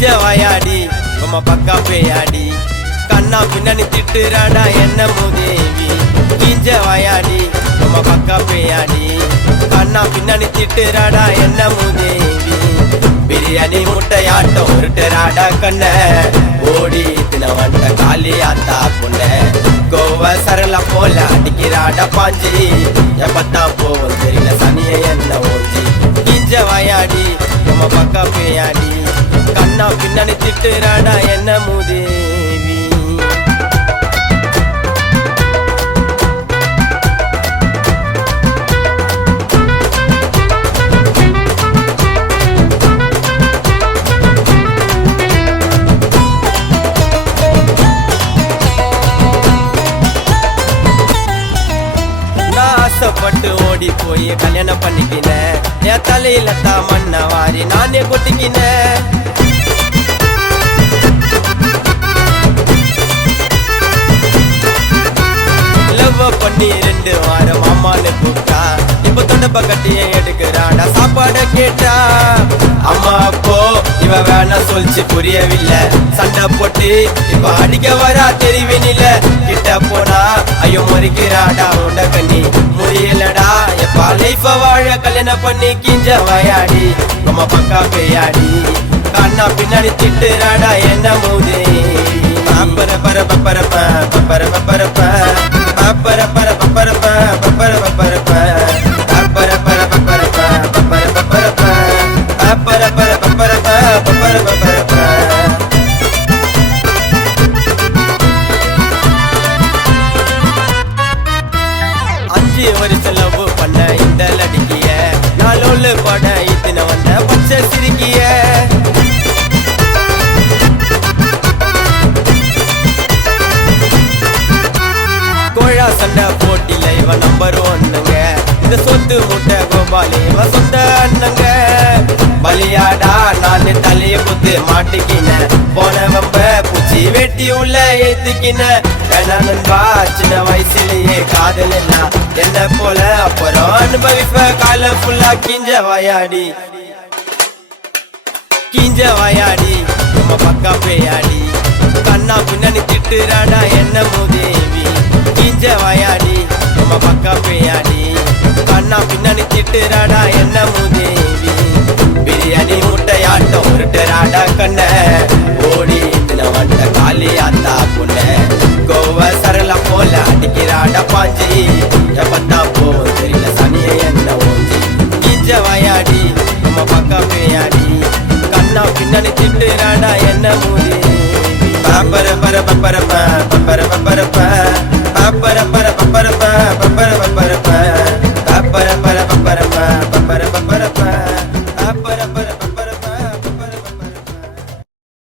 கிஞ்ச வாயாடி உம்ம பக்கா பேயாடி கண்ணா பின்னணி திட்டுறாடா என்ன மூதேவி கிஞ்ச வாயாடி உம்ம பக்கா பேயாடி கண்ணா பின்னணி திட்டுறாடா என்ன மூதேவி பிரியாணி முட்டையாட்டம் உருட்டுறாடா கண்ண ஓடி தினவண்ட காலி ஆத்தா பொண்ண கோவ சரள போல அடிக்கிறாடா பாஞ்சி எப்பத்தா போவோம் தெரியல சனிய என்ன ஓஞ்சி கிஞ்ச வாயாடி உம்ம பக்கா பேயாடி கண்ணா பின்னணி திட்டுறாடா என்ன மூதேவி ஆசைப்பட்டு ஓடி போய் கல்யாணம் பண்ணிக்கினேன் என் தலையில தான் மண்ண வாரி நானே கொட்டிக்கினேன் லவ் பண்ணி 2 வாரம் அம்மானு கூப்பிட்டா இப்ப தொண்டப்ப கட்டிய எடுக்கிறாடா சாப்பாட கேட்டா அம்மா அப்போ இவ வேணா சொல்லிச்சு புரியவில்லை சண்டை போட்டு இப்ப அடிக்க வரா தெரிவினில கிட்ட போனா ஐயோ முறிக்கிறாடா உண்ட கண்ணி முடியலடா எப்பா லைஃப வாழ கல்யாணம் பண்ணி கிஞ்ச வாயாடி நம்ம பக்கா பேயாடி கண்ணா பின்னாடி திட்டுறாடா என்ன மூதே பப்பர பர பப்பர பப்பர பப்பர பப்பர பர பப்பர பப்பர பப்பர பப்பர பர பப்பர பப்பர பப்பர பப்பர பர பப்பர பப்பர பப்பர 5 வருஷம் லவ் பண்ண இந்த லடிக்கிய நாளோல பட இத்தனை வந்த பச்சை சிரிக்கிய கோழா சண்டை போட்டில இவ நம்பர் 1ங்க இந்த சொத்து முட்டை கோபாலி இவ சொந்த அண்ணங்க பலியாடா நானு தலைய குத்து மாட்டிக்கின போன வம்ப பூச்சி வெட்டி உள்ள ஏத்துக்கின வேணா நண்பா சின்ன வயசுலயே காதல் எல்லாம் என்ன போல அப்புறம் அனுபவிப்ப கால ஃபுல்லா கிஞ்ச வாயாடி கிஞ்ச வாயாடி நம்ம பக்கா பேயாடி கண்ணா பின்னணி திட்டுறாடா என்ன மூதேவி கிஞ்ச வாயாடி நம்ம பக்கா பேயாடி கண்ணா பின்னணி திட்டுறாடா என்ன மூதேவி பிரியாணி முட்டையாட்டம் உருட்டுறாடா கண்ண ஓடி தினவண்ட காலி ஆத்தா பொண்ண கோவ சரள போல அடிக்கிறாடா பாஞ்சி எப்பத்தா போவோம் தெரியல சனிய என்ன ஓஞ்சி கிஞ்ச வாயாடி நம்ம பக்கா பேயாடி கண்ணா பின்னணி திட்டுறாடா என்ன மூதேவி பப்பர பர பப்பர பப்பர பப்பர